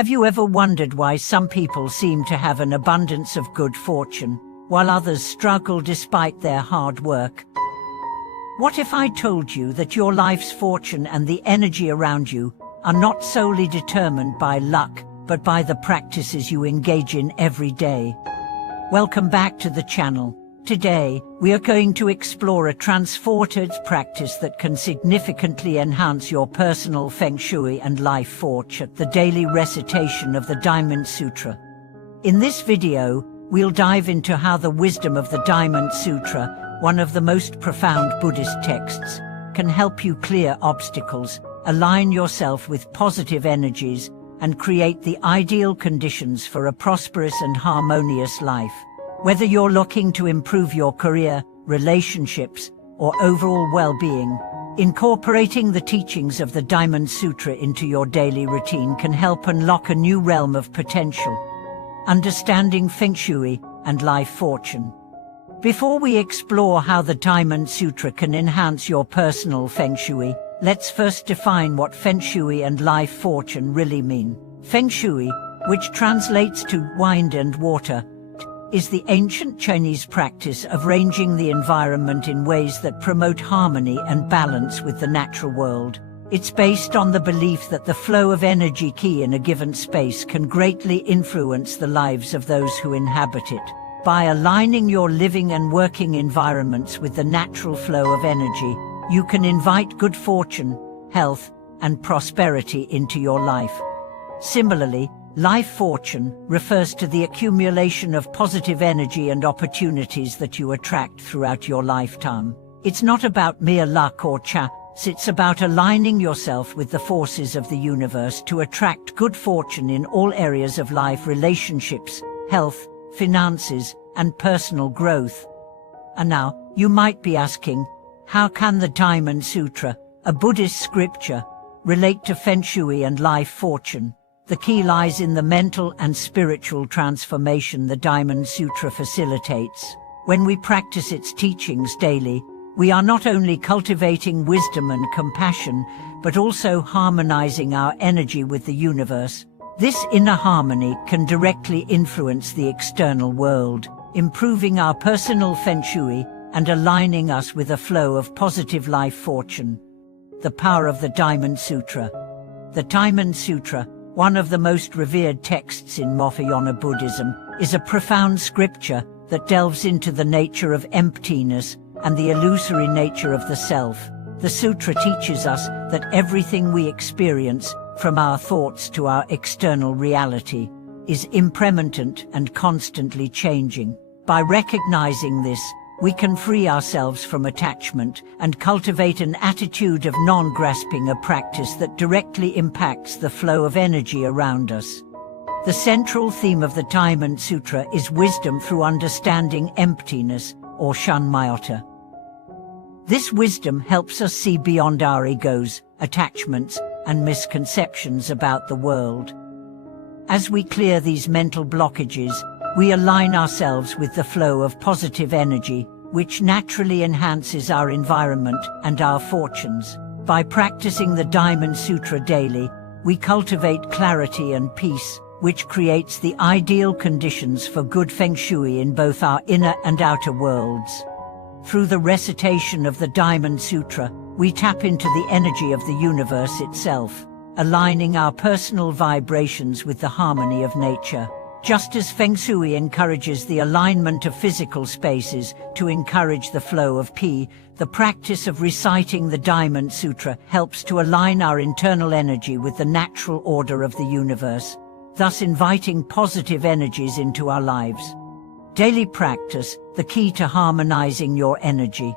Have you ever wondered why some people seem to have an abundance of good fortune, while others struggle despite their hard work? What if I told you that your life's fortune and the energy around you are not solely determined by luck, but by the practices you engage in every day? Welcome back to the channel. Today, we are going to explore a transformative practice that can significantly enhance your personal Feng Shui and life fortune, the daily recitation of the Diamond Sutra. In this video, we'll dive into how the wisdom of the Diamond Sutra, one of the most profound Buddhist texts, can help you clear obstacles, align yourself with positive energies, and create the ideal conditions for a prosperous and harmonious life. Whether you're looking to improve your career, relationships, or overall well-being, incorporating the teachings of the Diamond Sutra into your daily routine can help unlock a new realm of potential. Understanding Feng Shui and life fortune. Before we explore how the Diamond Sutra can enhance your personal Feng Shui, let's first define what Feng Shui and life fortune really mean. Feng Shui, which translates to wind and water, is the ancient Chinese practice of arranging the environment in ways that promote harmony and balance with the natural world. It's based on the belief that the flow of energy key in a given space can greatly influence the lives of those who inhabit it. By aligning your living and working environments with the natural flow of energy, you can invite good fortune, health, and prosperity into your life. Similarly, life fortune refers to the accumulation of positive energy and opportunities that you attract throughout your lifetime. It's not about mere luck or chance, it's about aligning yourself with the forces of the universe to attract good fortune in all areas of life: relationships, health, finances, and personal growth. And now, you might be asking, how can the Diamond Sutra, a Buddhist scripture, relate to Feng Shui and life fortune? The key lies in the mental and spiritual transformation the Diamond Sutra facilitates. When we practice its teachings daily, we are not only cultivating wisdom and compassion, but also harmonizing our energy with the universe. This inner harmony can directly influence the external world, improving our personal Feng Shui and aligning us with a flow of positive life fortune. The power of the Diamond Sutra. The Diamond Sutra, one of the most revered texts in Mahayana Buddhism, is a profound scripture that delves into the nature of emptiness and the illusory nature of the self. The sutra teaches us that everything we experience, from our thoughts to our external reality, is impermanent and constantly changing. By recognizing this, we can free ourselves from attachment and cultivate an attitude of non-grasping, a practice that directly impacts the flow of energy around us. The central theme of the Diamond Sutra is wisdom through understanding emptiness, or shunyata. This wisdom helps us see beyond our egos, attachments, and misconceptions about the world. As we clear these mental blockages, we align ourselves with the flow of positive energy, which naturally enhances our environment and our fortunes. By practicing the Diamond Sutra daily, we cultivate clarity and peace, which creates the ideal conditions for good Feng Shui in both our inner and outer worlds. Through the recitation of the Diamond Sutra, we tap into the energy of the universe itself, aligning our personal vibrations with the harmony of nature. Just as Feng Shui encourages the alignment of physical spaces to encourage the flow of Qi, the practice of reciting the Diamond Sutra helps to align our internal energy with the natural order of the universe, thus inviting positive energies into our lives. Daily practice, the key to harmonizing your energy.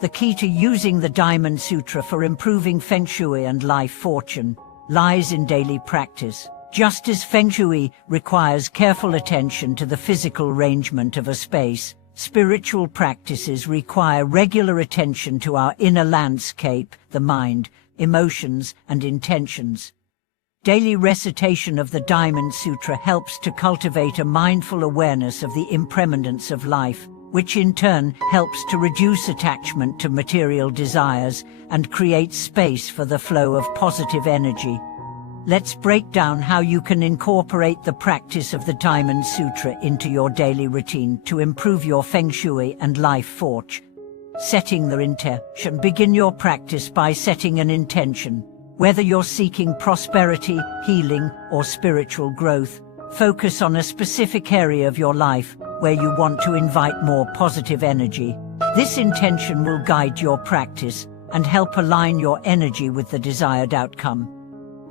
The key to using the Diamond Sutra for improving Feng Shui and life fortune lies in daily practice. Just as Feng Shui requires careful attention to the physical arrangement of a space, spiritual practices require regular attention to our inner landscape, the mind, emotions, and intentions. Daily recitation of the Diamond Sutra helps to cultivate a mindful awareness of the impermanence of life, which in turn helps to reduce attachment to material desires and create space for the flow of positive energy. Let's break down how you can incorporate the practice of the Diamond Sutra into your daily routine to improve your Feng Shui and life forge. Setting the intention. Begin your practice by setting an intention. Whether you're seeking prosperity, healing, or spiritual growth, focus on a specific area of your life where you want to invite more positive energy. This intention will guide your practice and help align your energy with the desired outcome.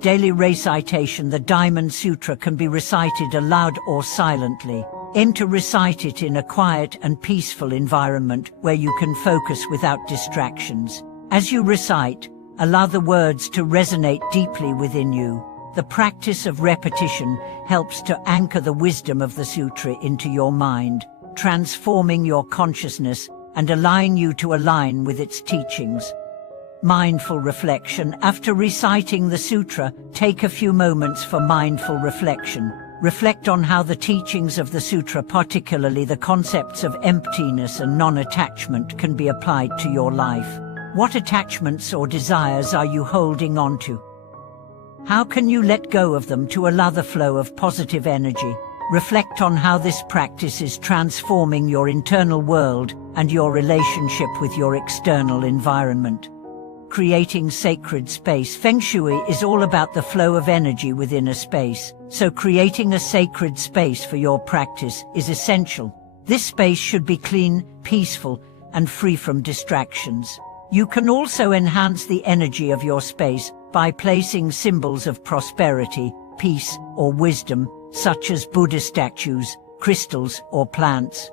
Daily recitation. The Diamond Sutra can be recited aloud or silently. Aim to recite it in a quiet and peaceful environment where you can focus without distractions. As you recite, allow the words to resonate deeply within you. The practice of repetition helps to anchor the wisdom of the sutra into your mind, transforming your consciousness and allowing you to align with its teachings. Mindful reflection. After reciting the sutra, take a few moments for mindful reflection. Reflect on how the teachings of the sutra, particularly the concepts of emptiness and non-attachment, can be applied to your life. What attachments or desires are you holding on to? How can you let go of them to allow the flow of positive energy? Reflect on how this practice is transforming your internal world and your relationship with your external environment. Creating sacred space. Feng Shui is all about the flow of energy within a space, so creating a sacred space for your practice is essential. This space should be clean, peaceful, and free from distractions. You can also enhance the energy of your space by placing symbols of prosperity, peace, or wisdom, such as Buddha statues, crystals, or plants.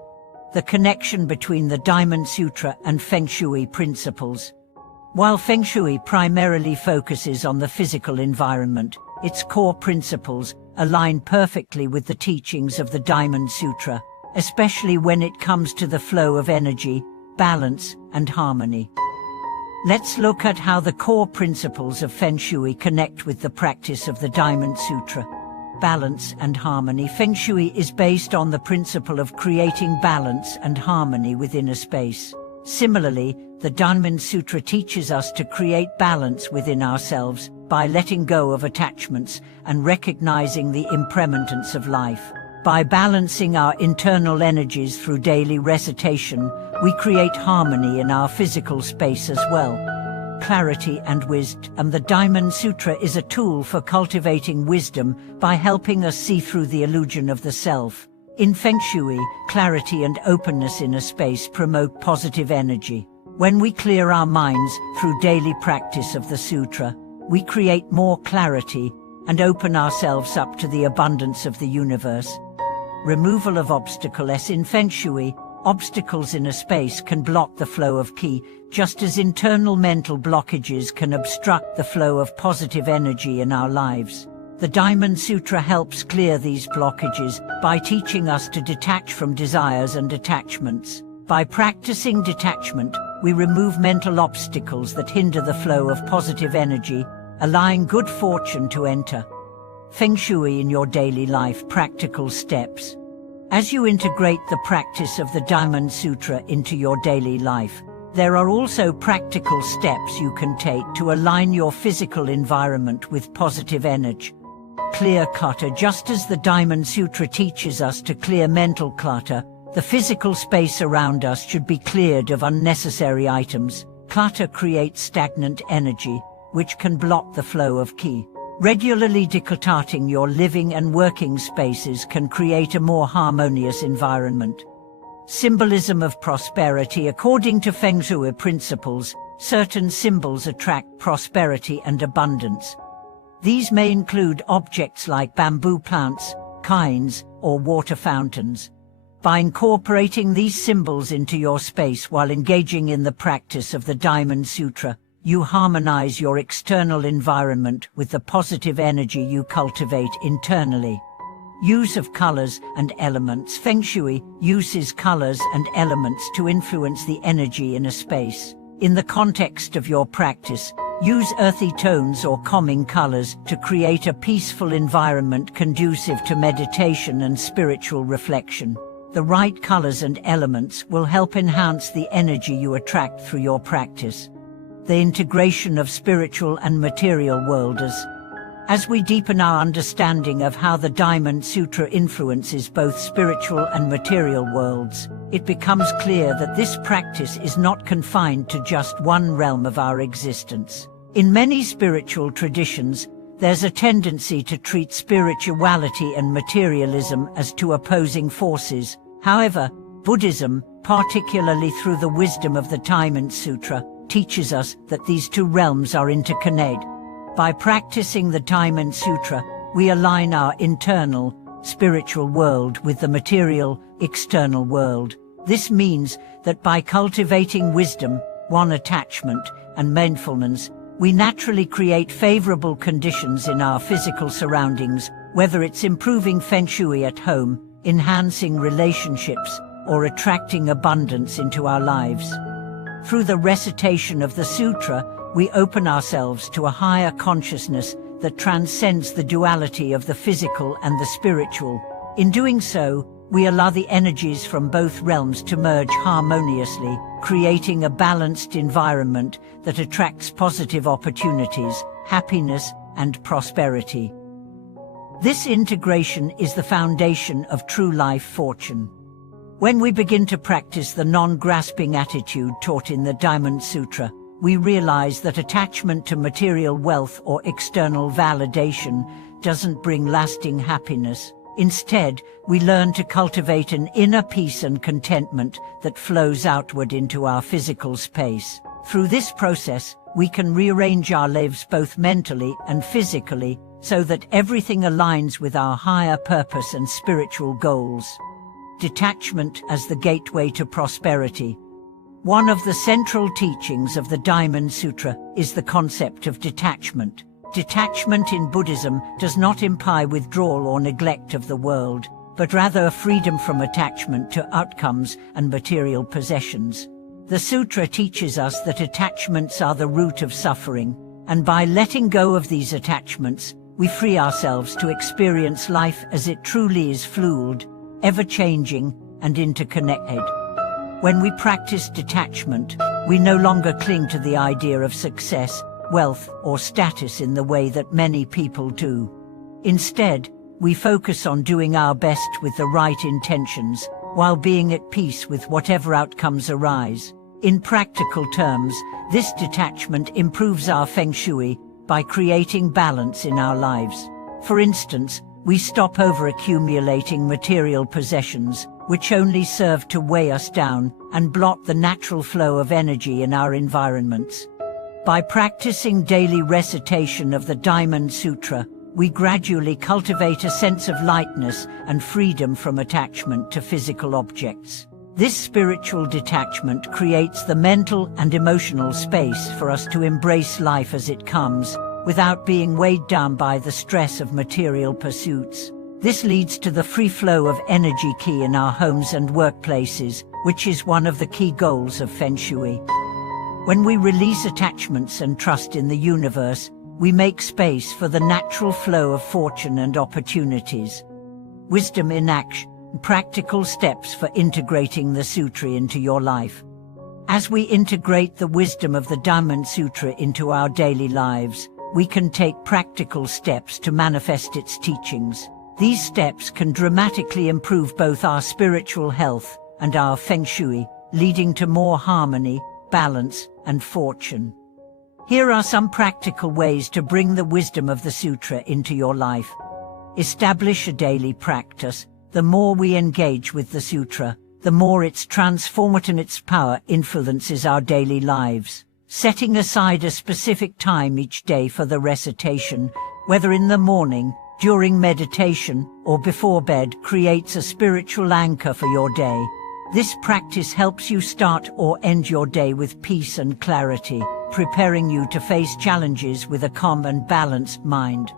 The connection between the Diamond Sutra and Feng Shui principles. While Feng Shui primarily focuses on the physical environment, its core principles align perfectly with the teachings of the Diamond Sutra, especially when it comes to the flow of energy, balance, and harmony. Let's look at how the core principles of Feng Shui connect with the practice of the Diamond Sutra. Balance and harmony. Feng Shui is based on the principle of creating balance and harmony within a space. Similarly, the Diamond Sutra teaches us to create balance within ourselves by letting go of attachments and recognizing the impermanence of life. By balancing our internal energies through daily recitation, we create harmony in our physical space as well. Clarity and wisdom. The Diamond Sutra is a tool for cultivating wisdom by helping us see through the illusion of the self. In Feng Shui, clarity and openness in a space promote positive energy. When we clear our minds through daily practice of the sutra, we create more clarity and open ourselves up to the abundance of the universe. Removal of obstacles. In Feng Shui, obstacles in a space can block the flow of qi, just as internal mental blockages can obstruct the flow of positive energy in our lives. The Diamond Sutra helps clear these blockages by teaching us to detach from desires and attachments. By practicing detachment, we remove mental obstacles that hinder the flow of positive energy, allowing good fortune to enter. Feng Shui in your daily life. Practical steps. As you integrate the practice of the Diamond Sutra into your daily life, there are also practical steps you can take to align your physical environment with positive energy. Clear clutter. Just as the Diamond Sutra teaches us to clear mental clutter, the physical space around us should be cleared of unnecessary items. Clutter creates stagnant energy, which can block the flow of qi. Regularly declutering your living and working spaces can create a more harmonious environment. Symbolism of prosperity. According to Feng Shui principles, certain symbols attract prosperity and abundance. These may include objects like bamboo plants, cairns, or water fountains. By incorporating these symbols into your space while engaging in the practice of the Diamond Sutra, you harmonize your external environment with the positive energy you cultivate internally. Use of colors and elements. Feng Shui uses colors and elements to influence the energy in a space. In the context of your practice, use earthy tones or calming colors to create a peaceful environment conducive to meditation and spiritual reflection. The right colors and elements will help enhance the energy you attract through your practice. The integration of spiritual and material worlds. As we deepen our understanding of how the Diamond Sutra influences both spiritual and material worlds, it becomes clear that this practice is not confined to just one realm of our existence. In many spiritual traditions, there's a tendency to treat spirituality and materialism as two opposing forces. However, Buddhism, particularly through the wisdom of the Diamond Sutra, teaches us that these two realms are interconnected. By practicing the Diamond Sutra, we align our internal, spiritual world with the material, external world. This means that by cultivating wisdom, non-attachment, and mindfulness, we naturally create favorable conditions in our physical surroundings, whether it's improving Feng Shui at home, enhancing relationships, or attracting abundance into our lives. Through the recitation of the sutra, we open ourselves to a higher consciousness that transcends the duality of the physical and the spiritual. In doing so, we allow the energies from both realms to merge harmoniously, creating a balanced environment that attracts positive opportunities, happiness, and prosperity. This integration is the foundation of true life fortune. When we begin to practice the non-grasping attitude taught in the Diamond Sutra, we realize that attachment to material wealth or external validation doesn't bring lasting happiness. Instead, we learn to cultivate an inner peace and contentment that flows outward into our physical space. Through this process, we can rearrange our lives both mentally and physically so that everything aligns with our higher purpose and spiritual goals. Detachment as the gateway to prosperity. One of the central teachings of the Diamond Sutra is the concept of detachment. Detachment in Buddhism does not imply withdrawal or neglect of the world, but rather a freedom from attachment to outcomes and material possessions. The sutra teaches us that attachments are the root of suffering, and by letting go of these attachments, we free ourselves to experience life as it truly is, fluid, ever-changing, and interconnected. When we practice detachment, we no longer cling to the idea of success, wealth, or status in the way that many people do. Instead, we focus on doing our best with the right intentions, while being at peace with whatever outcomes arise. In practical terms, this detachment improves our Feng Shui by creating balance in our lives. For instance, we stop over-accumulating material possessions, which only serve to weigh us down and block the natural flow of energy in our environments. By practicing daily recitation of the Diamond Sutra, we gradually cultivate a sense of lightness and freedom from attachment to physical objects. This spiritual detachment creates the mental and emotional space for us to embrace life as it comes, without being weighed down by the stress of material pursuits. This leads to the free flow of energy key in our homes and workplaces, which is one of the key goals of Feng Shui. When we release attachments and trust in the universe, we make space for the natural flow of fortune and opportunities. Wisdom in action, practical steps for integrating the sutra into your life. As we integrate the wisdom of the Diamond Sutra into our daily lives, we can take practical steps to manifest its teachings. These steps can dramatically improve both our spiritual health and our Feng Shui, leading to more harmony, balance, and fortune. Here are some practical ways to bring the wisdom of the sutra into your life. Establish a daily practice. The more we engage with the sutra, the more its transformative and its power influences our daily lives. Setting aside a specific time each day for the recitation, whether in the morning, during meditation, or before bed, creates a spiritual anchor for your day. This practice helps you start or end your day with peace and clarity, preparing you to face challenges with a calm and balanced mind.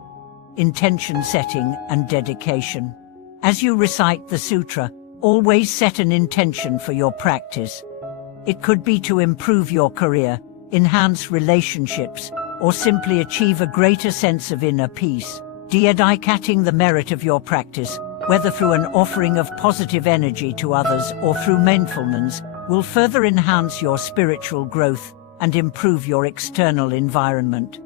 Intention setting and dedication. As you recite the sutra, always set an intention for your practice. It could be to improve your career, enhance relationships, or simply achieve a greater sense of inner peace. Dedicating the merit of your practice, whether through an offering of positive energy to others or through mindfulness, will further enhance your spiritual growth and improve your external environment.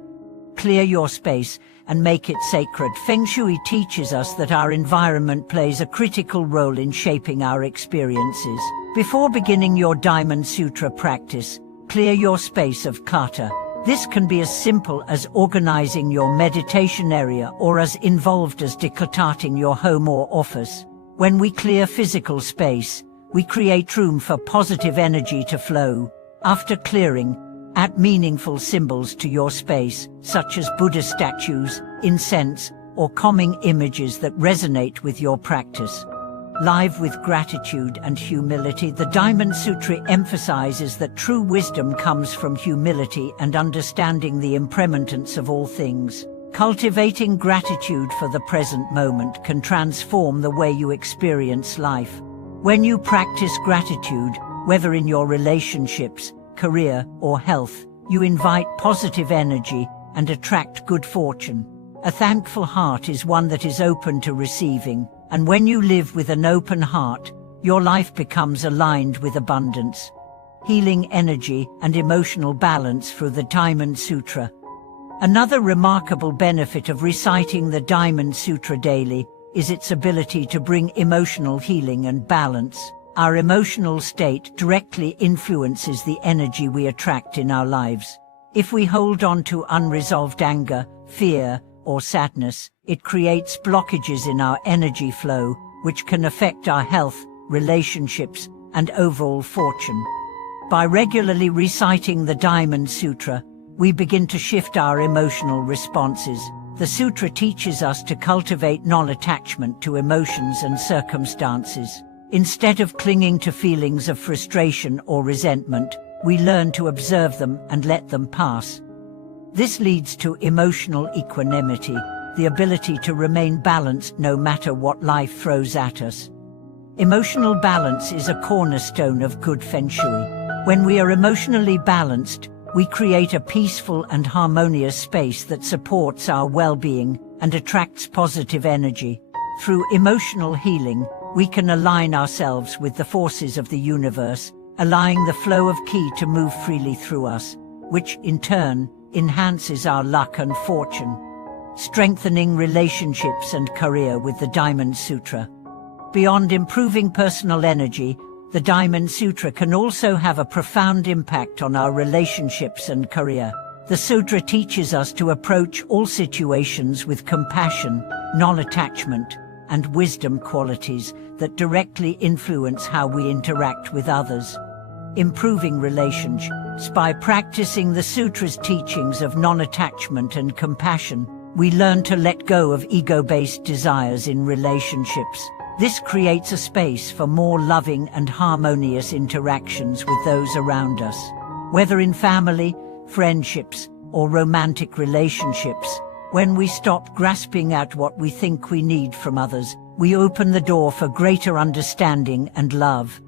clear your space, and make it sacred. Feng Shui teaches us that our environment plays a critical role in shaping our experiences. Before beginning your Diamond Sutra practice, clear your space of clutter. This can be as simple as organizing your meditation area or as involved as decluttering your home or office. When we clear physical space, we create room for positive energy to flow. After clearing, add meaningful symbols to your space, such as Buddha statues, incense, or calming images that resonate with your practice. Live with gratitude and humility, the Diamond Sutra emphasizes that true wisdom comes from humility and understanding the impermanence of all things. Cultivating gratitude for the present moment can transform the way you experience life. When you practice gratitude, whether in your relationships, career, or health, you invite positive energy and attract good fortune. A thankful heart is one that is open to receiving, and when you live with an open heart, your life becomes aligned with abundance. Healing energy and emotional balance through the Diamond Sutra. Another remarkable benefit of reciting the Diamond Sutra daily is its ability to bring emotional healing and balance. Our emotional state directly influences the energy we attract in our lives. If we hold on to unresolved anger, fear, or sadness, it creates blockages in our energy flow, which can affect our health, relationships, and overall fortune. By regularly reciting the Diamond Sutra, we begin to shift our emotional responses. The sutra teaches us to cultivate non-attachment to emotions and circumstances. Instead of clinging to feelings of frustration or resentment, we learn to observe them and let them pass. This leads to emotional equanimity, the ability to remain balanced no matter what life throws at us. Emotional balance is a cornerstone of good Feng Shui. When we are emotionally balanced, we create a peaceful and harmonious space that supports our well-being and attracts positive energy. Through emotional healing, we can align ourselves with the forces of the universe, allowing the flow of Qi to move freely through us, which in turn enhances our luck and fortune. Strengthening relationships and career with the Diamond Sutra. Beyond improving personal energy, the Diamond Sutra can also have a profound impact on our relationships and career. The sutra teaches us to approach all situations with compassion, non-attachment, and wisdom, qualities that directly influence how we interact with others. Improving relationships. By practicing the sutra's teachings of non-attachment and compassion, we learn to let go of ego-based desires in relationships. This creates a space for more loving and harmonious interactions with those around us. Whether in family, friendships, or romantic relationships, when we stop grasping at what we think we need from others, we open the door for greater understanding and love.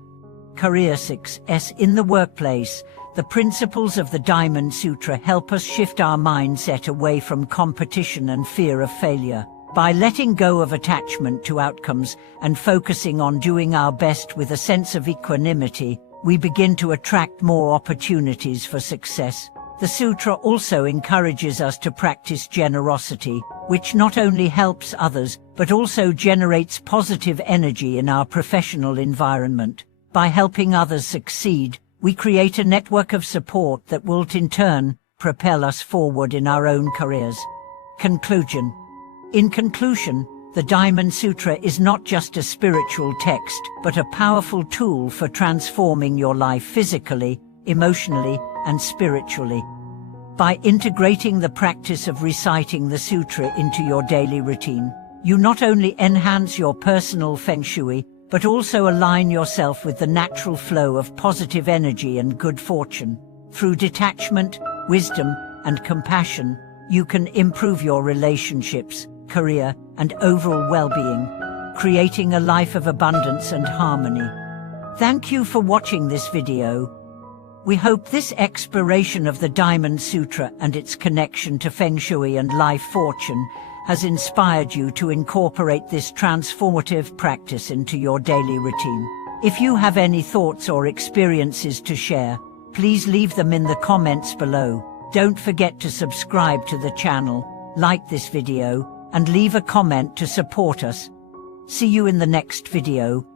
Career success. In the workplace, the principles of the Diamond Sutra help us shift our mindset away from competition and fear of failure. By letting go of attachment to outcomes and focusing on doing our best with a sense of equanimity, we begin to attract more opportunities for success. The sutra also encourages us to practice generosity, which not only helps others, but also generates positive energy in our professional environment. By helping others succeed, we create a network of support that will in turn propel us forward in our own careers. Conclusion. In conclusion, the Diamond Sutra is not just a spiritual text, but a powerful tool for transforming your life physically, emotionally, and spiritually. By integrating the practice of reciting the sutra into your daily routine, you not only enhance your personal Feng Shui, but also align yourself with the natural flow of positive energy and good fortune. Through detachment, wisdom, and compassion, you can improve your relationships, career, and overall well-being, creating a life of abundance and harmony. Thank you for watching this video. We hope this exploration of the Diamond Sutra and its connection to Feng Shui and life fortune has inspired you to incorporate this transformative practice into your daily routine. If you have any thoughts or experiences to share, please leave them in the comments below. Don't forget to subscribe to the channel, like this video, and leave a comment to support us. See you in the next video.